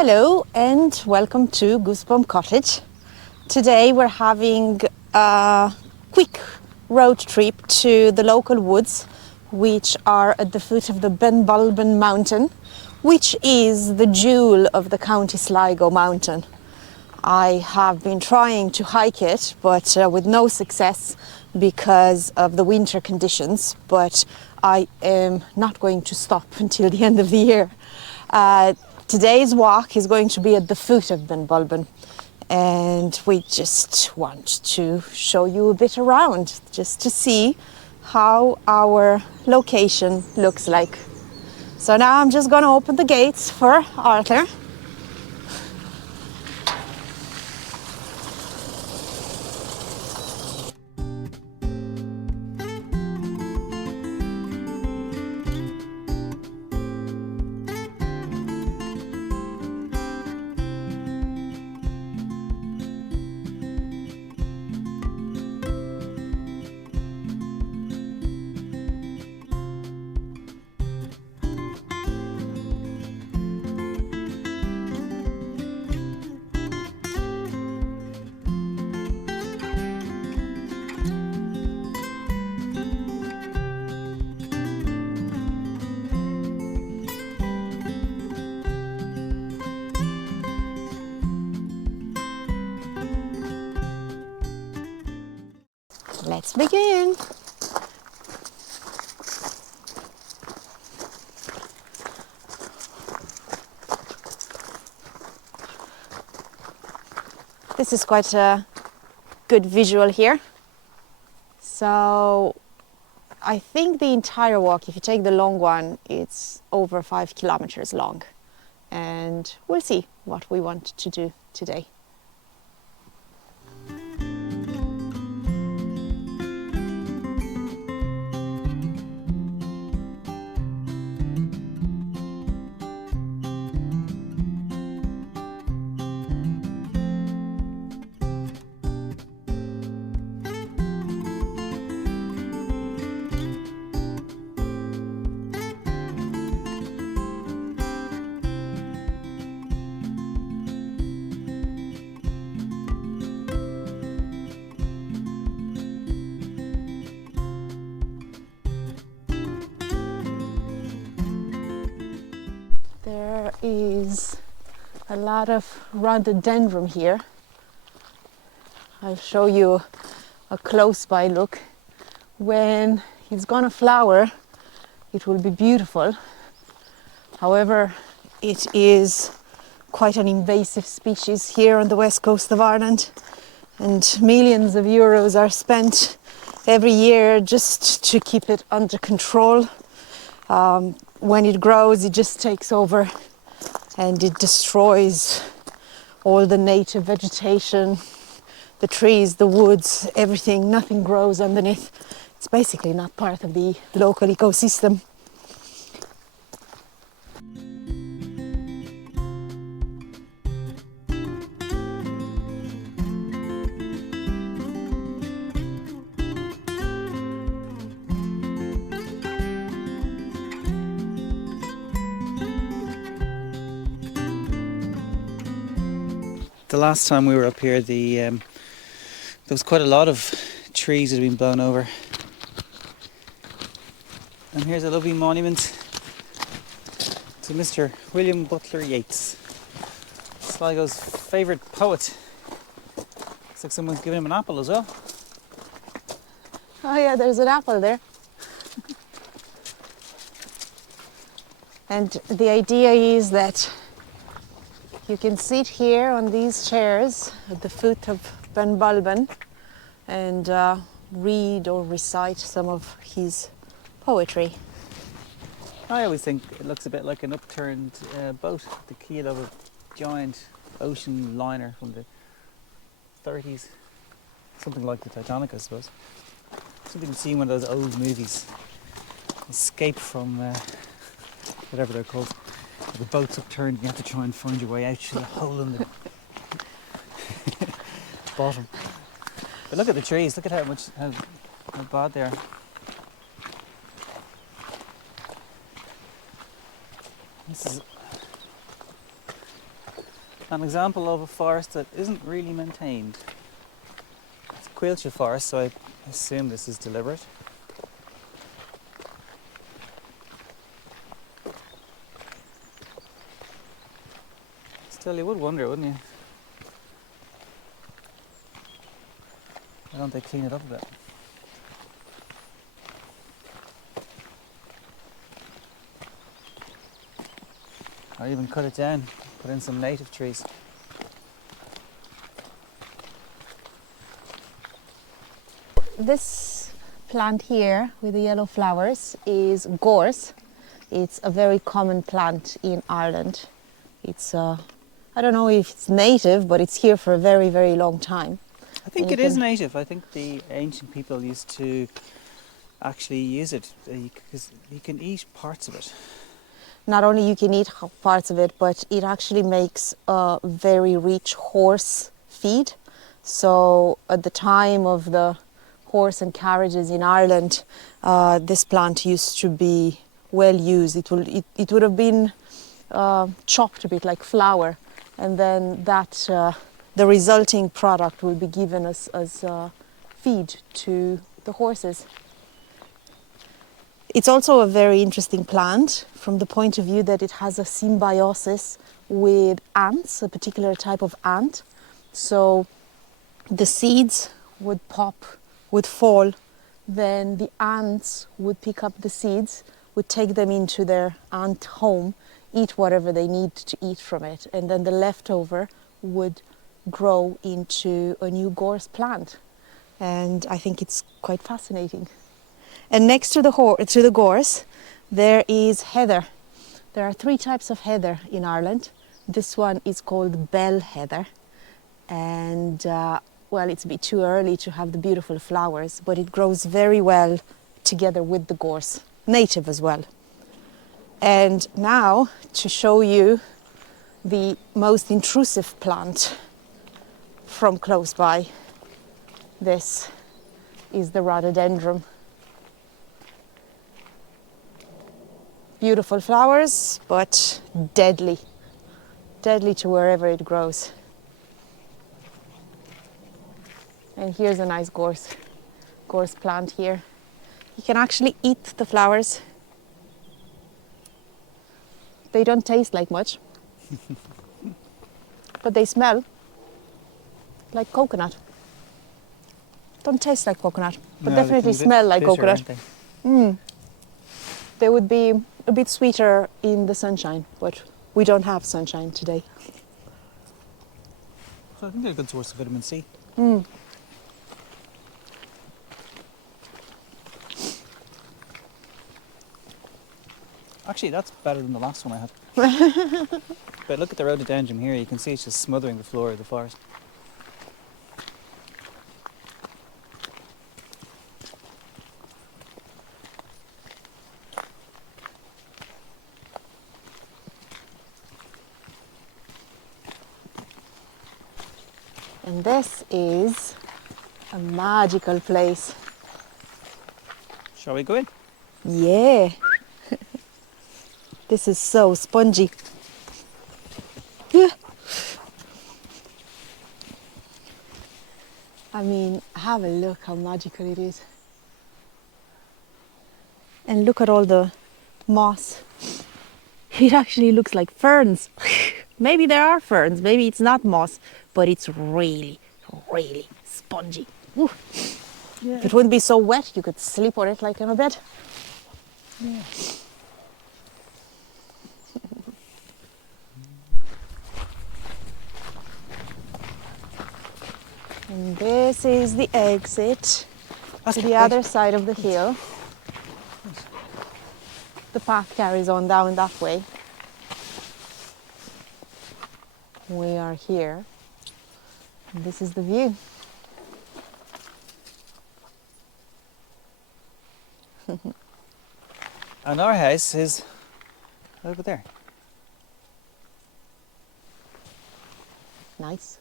Hello and welcome to Goosebump Cottage. Today we're having a quick road trip to the local woods, which are at the foot of the Benbulben mountain, which is the jewel of the County Sligo mountain. I have been trying to hike it, but with no success because of the winter conditions, but I am not going to stop until the end of the year. Today's walk is going to be at the foot of Benbulben, and we just want to show you a bit around, just to see how our location looks like. So now I'm just going to open the gates for Arthur. Let's begin. This is quite a good visual here. So I think the entire walk, if you take the long one, it's over 5 kilometers long. And we'll see what we want to do today. There is a lot of Rhododendron here. I'll show you a close-by look. When it's gonna flower, it will be beautiful. However, it is quite an invasive species here on the west coast of Ireland, and millions of euros are spent every year just to keep it under control. When it grows, it just takes over and it destroys all the native vegetation, the trees, the woods, everything. Nothing grows underneath. It's basically not part of the local ecosystem. The last time we were up here, there was quite a lot of trees that had been blown over. And here's a lovely monument to Mr. William Butler Yeats, Sligo's favourite poet. Looks like someone's given him an apple as well. Oh yeah, there's an apple there. And the idea is that you can sit here on these chairs at the foot of Benbulben and read or recite some of his poetry. I always think it looks a bit like an upturned boat, the keel of a giant ocean liner from the 30s. Something like the Titanic, I suppose. Something you see in one of those old movies. Escape from whatever they're called. The boat's upturned, you have to try and find your way out through the hole in the bottom. But look at the trees, look at how bad they are. This is An example of a forest that isn't really maintained. It's a Coilte forest, so I assume this is deliberate. Still, you would wonder, wouldn't you? Why don't they clean it up a bit? Or even cut it down, put in some native trees. This plant here with the yellow flowers is gorse. It's a very common plant in Ireland. It's I don't know if it's native, but it's here for a very, very long time. I think And it you is can- native. I think the ancient people used to actually use it because you can eat parts of it. Not only you can eat parts of it, but it actually makes a very rich horse feed. So at the time of the horse and carriages in Ireland, this plant used to be well used. It would have been chopped a bit like flour, and then that the resulting product will be given as feed to the horses. It's also a very interesting plant from the point of view that it has a symbiosis with ants, a particular type of ant. So the seeds would pop, would fall, then the ants would pick up the seeds, would take them into their ant home, eat whatever they need to eat from it, and then the leftover would grow into a new gorse plant. And I think it's quite fascinating. And next to the gorse, there is heather. There are 3 types of heather in Ireland. This one is called bell heather. And well, it's a bit too early to have the beautiful flowers, but it grows very well together with the gorse, native as well. And now to show you the most intrusive plant from close by. This is the rhododendron. Beautiful flowers, but deadly. Deadly to wherever it grows. And here's a nice gorse plant here. You can actually eat the flowers. They don't taste like much, but they smell like coconut. Don't taste like coconut, but No, they definitely can be smell like bitter, coconut. aren't they? They would be a bit sweeter in the sunshine, but we don't have sunshine today. So I think they're a good source of vitamin C. Actually, that's better than the last one I had. But look at the rhododendron here. You can see it's just smothering the floor of the forest. And this is a magical place. Shall we go in? Yeah. This is so spongy. Yeah. I mean, have a look how magical it is. And look at all the moss. It actually looks like ferns. Maybe there are ferns, maybe it's not moss, but it's really, really spongy. Ooh. Yeah. If it wouldn't be so wet, you could sleep on it like on a bed. Yeah. And this is the exit to the Wait. other side of the hill. The path carries on down that way. We are here. And this is the view. And our house is over there. Nice.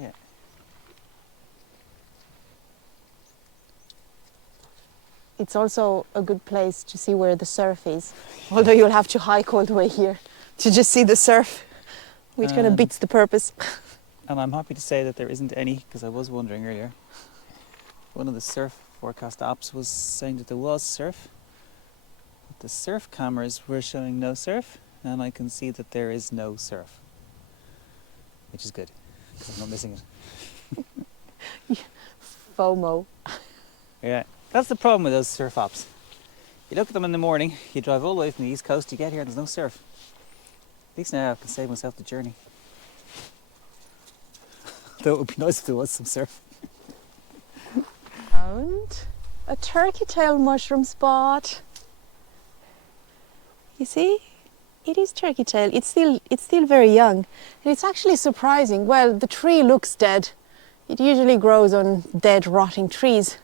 Yeah. It's also a good place to see where the surf is. Although you'll have to hike all the way here to just see the surf which kind of beats the purpose. And I'm happy to say that there isn't any, because I was wondering earlier. One of the surf forecast apps was saying that there was surf, but the surf cameras were showing no surf, and I can see that there is no surf, which is good, because I'm not missing it. FOMO. Yeah, that's the problem with those surf apps. You look at them in the morning, you drive all the way from the east coast, you get here and there's no surf. At least now I can save myself the journey. Though it would be nice if there was some surf. Found a turkey tail mushroom spot. You see, it is turkey tail. It's still very young, and it's actually surprising. Well, the tree looks dead. It usually grows on dead, rotting trees,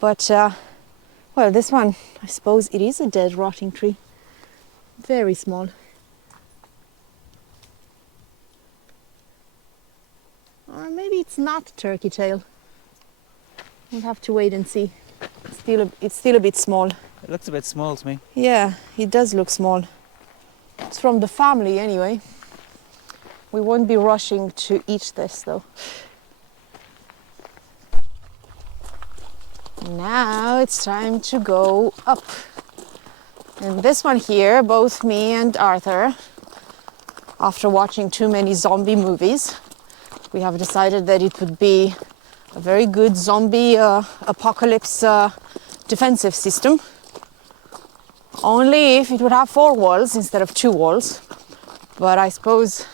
but well, this one, I suppose it is a dead, rotting tree. Very small. Or maybe it's not turkey tail. We'll have to wait and see. It's still a bit small. It looks a bit small to me. Yeah, it does look small. It's from the family anyway. We won't be rushing to eat this though. Now it's time to go up. And this one here, both me and Arthur, after watching too many zombie movies, we have decided that it would be a very good zombie apocalypse defensive system. Only if it would have 4 walls instead of 2 walls. But I suppose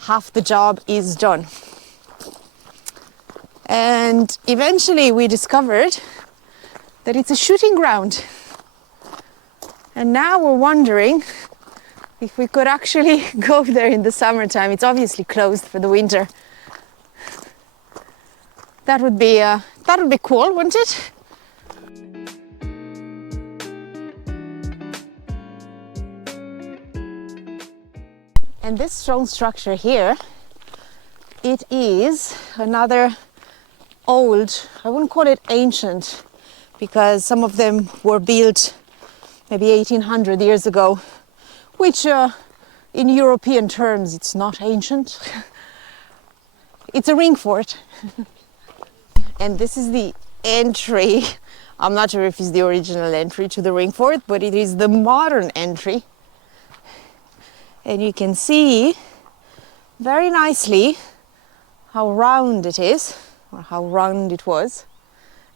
half the job is done. And eventually we discovered that it's a shooting ground. And now we're wondering if we could actually go there in the summertime. It's obviously closed for the winter. That would be cool, wouldn't it? And this stone structure here, it is another old, I wouldn't call it ancient, because some of them were built maybe 1800 years ago, which in European terms it's not ancient. It's a ring fort. And this is the entry. I'm not sure if it's the original entry to the ring fort, but it is the modern entry. And you can see very nicely how round it is, or how round it was.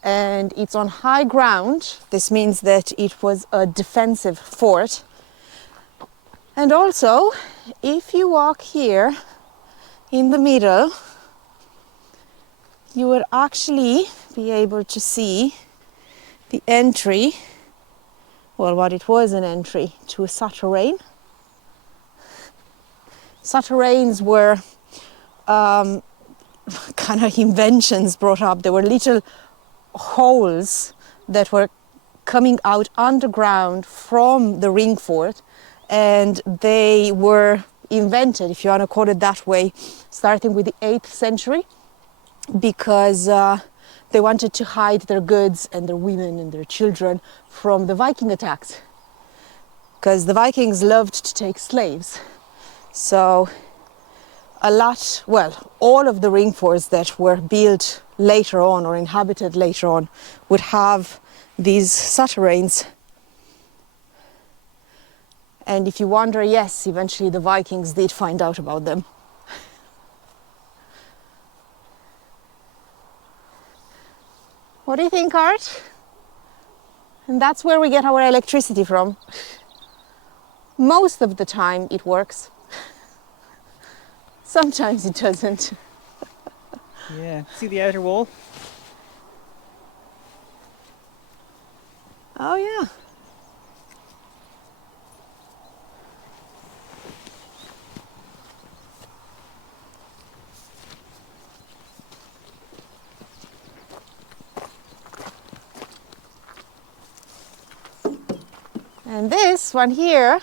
And it's on high ground. This means that it was a defensive fort. And also, if you walk here in the middle, you would actually be able to see the entry, well, what it was an entry to a souterrain. Souterrains were kind of inventions brought up. There were little holes that were coming out underground from the ring fort, and they were invented, if you want to call it that way, starting with the 8th century, because they wanted to hide their goods and their women and their children from the Viking attacks, because the Vikings loved to take slaves. So all of the ring forts that were built later on or inhabited later on would have these souterrains. And if you wonder, yes, eventually the Vikings did find out about them. What do you think, Art? And that's where we get our electricity from. Most of the time it works. Sometimes it doesn't. Yeah, see the outer wall? Oh yeah. And this one here,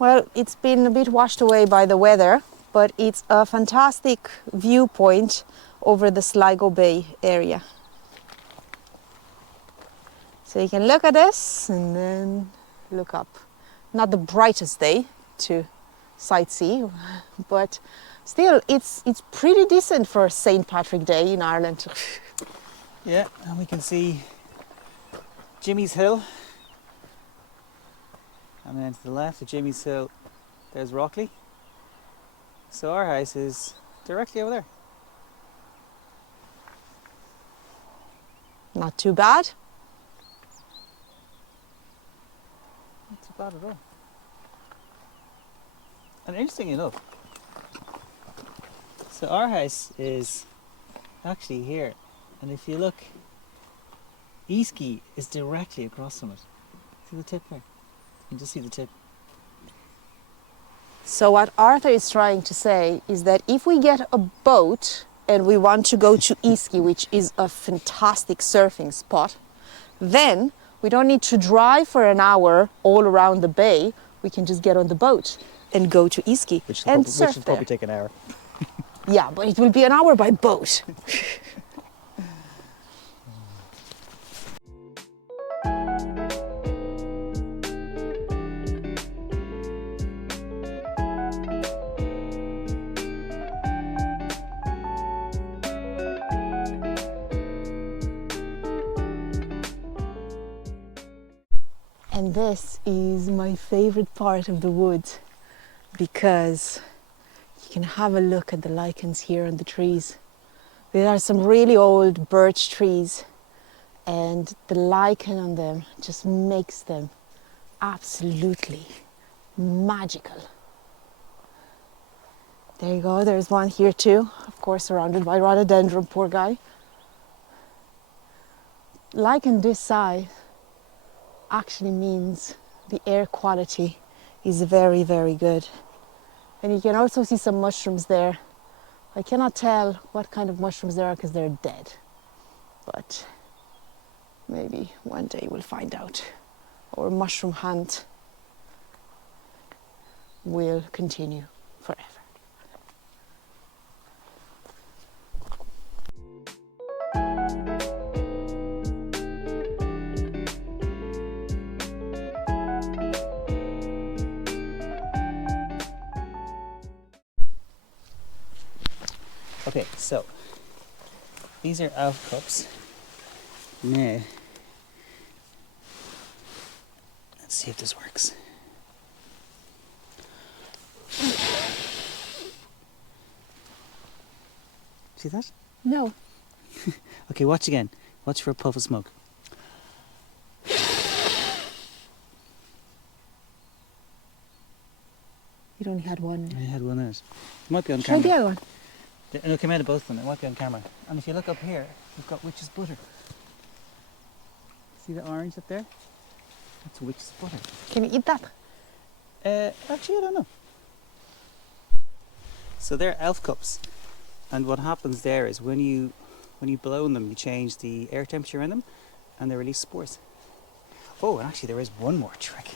well, it's been a bit washed away by the weather, but it's a fantastic viewpoint over the Sligo Bay area. So you can look at this and then look up. Not the brightest day to sightsee, but still it's pretty decent for St. Patrick Day in Ireland. Yeah, and we can see Jimmy's Hill. And then to the left of Jimmy's Hill, there's Rockley. So our house is directly over there. Not too bad. Not too bad at all. And interesting enough, so our house is actually here. And if you look, Easky is directly across from it. See the tip there? You can just see the tip. So what Arthur is trying to say is that if we get a boat and we want to go to Easky, which is a fantastic surfing spot, then we don't need to drive for an hour all around the bay. We can just get on the boat and go to Easky and surf which will there. probably take an hour. Yeah, but it will be an hour by boat. And this is my favorite part of the woods because you can have a look at the lichens here on the trees. There are some really old birch trees and the lichen on them just makes them absolutely magical. There you go, there's one here too, of course surrounded by rhododendron, poor guy. Lichen this size actually means the air quality is very, very good. And you can also see some mushrooms there. I cannot tell what kind of mushrooms they are because they're dead. But maybe one day we'll find out. Our mushroom hunt will continue forever. Okay, so these are elf cups. Now, let's see if this works. See that? No. Okay, watch again. Watch for a puff of smoke. You only had one. I had one in it. It might be on Try camera. the other one. No, it came out of both of them. It might be on camera. And if you look up here, we've got witch's butter. See the orange up there? That's witch's butter. Can you eat that? Actually, I don't know. So they're elf cups, and what happens there is when you blow in them, you change the air temperature in them, and they release spores. Oh, and actually, there is one more trick.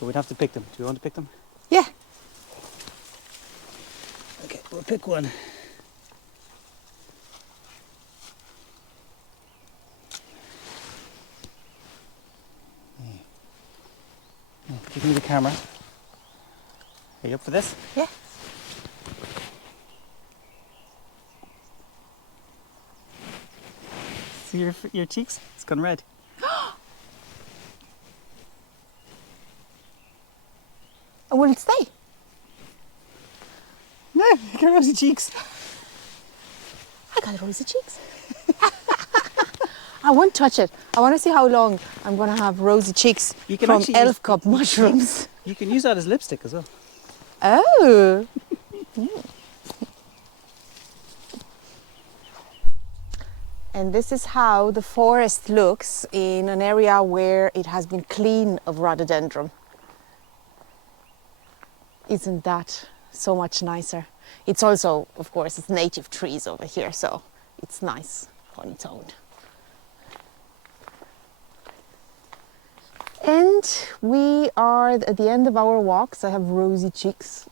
But we'd have to pick them. Do you want to pick them? Yeah. Okay, we'll pick one. Give me the camera. Are you up for this? Yeah. See your cheeks? It's gone red. And will it stay? No, you got rosy cheeks. I got rosy cheeks. I won't touch it. I want to see how long I'm going to have rosy cheeks You can from actually elf cup mushrooms. You can use that as lipstick as well. Oh. And this is how the forest looks in an area where it has been clean of rhododendron. Isn't that so much nicer? It's also, of course, it's native trees over here, so it's nice on its own. And we are at the end of our walks. I have rosy cheeks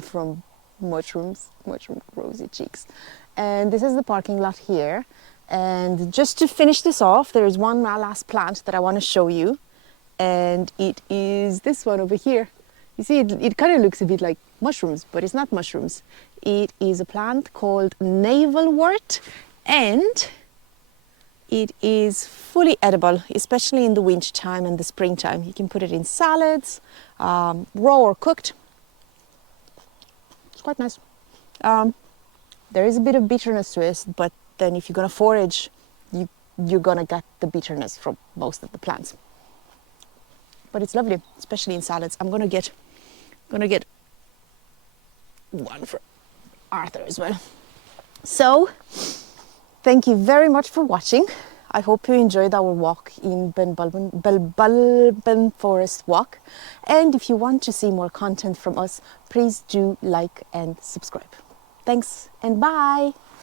from mushroom rosy cheeks. And this is the parking lot here. And just to finish this off, there is one last plant that I want to show you. and it is this one over here. You see, it kind of looks a bit like mushrooms, but it's not mushrooms. It is a plant called navelwort, and it is fully edible, especially in the winter time and the springtime. You can put it in salads, raw or cooked. It's quite nice. There is a bit of bitterness to it, but then if you're gonna forage, you're gonna get the bitterness from most of the plants. But it's lovely, especially in salads. I'm gonna get one for Arthur as well. So, thank you very much for watching. I hope you enjoyed our walk in Benbulben Forest Walk. And if you want to see more content from us, please do like and subscribe. Thanks and bye.